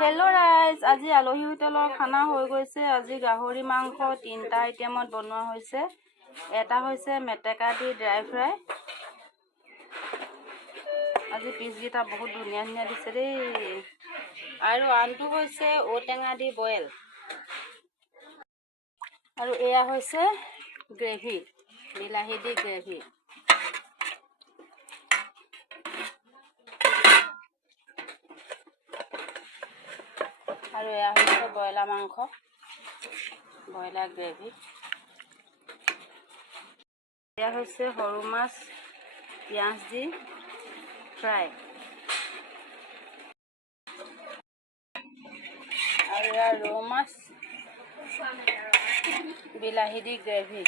Hello' ৰাইজ, আজি আলহী হোটেলৰ খানা হৈ গৈছে। আজি গাহৰি মাংস 3টা আইটেমত বনোৱা হৈছে। এটা হৈছে মেটেকা দি ড্ৰাই ফ্ৰাই। আজি পিচকেইটা বহুত ধুনীয়া ধুনীয়া দিছে দেই। আৰু আনটো হৈছে ঔটেঙা দি বইল। আৰু এয়া হৈছে গ্ৰেভি, বিলাহী দি গ্ৰেভি। আৰু এয়া হৈছে ব্ৰইলাৰ মাংস, ব্ৰইলাৰ গ্ৰেভি। এয়া হৈছে সৰু মাছ পিঁয়াজ দি ফ্ৰাই। আৰু এয়া ৰৌ মাছ বিলাহী দি গ্ৰেভি।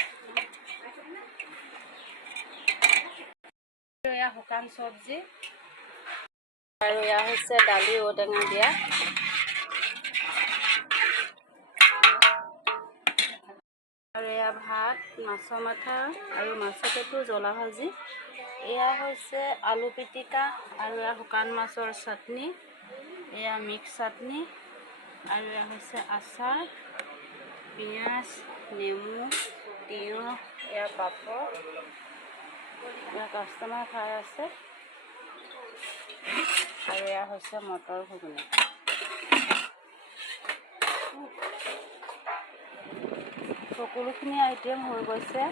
এয়া শুকান চব্জি। আৰু এয়া হৈছে দালি ঔটেঙা দিয়া। আৰু এয়া ভাত, মাছৰ মাথা আৰু মাছৰ পেটু জ্বলা ভাজি। এয়া হৈছে আলু পিটিকা আৰু এয়া শুকান মাছৰ চাটনি। এয়া মিক্স চাটনি। আৰু এয়া হৈছে আচাৰ, পিঁয়াজ, নেমু, তিয়ঁহ, এয়া পাপৰ। এয়া কাষ্টমাৰ খাই আছে। আৰু এয়া হৈছে মটৰ ঘুগুনি। সকলোখিনি আইটেম হৈ গৈছে।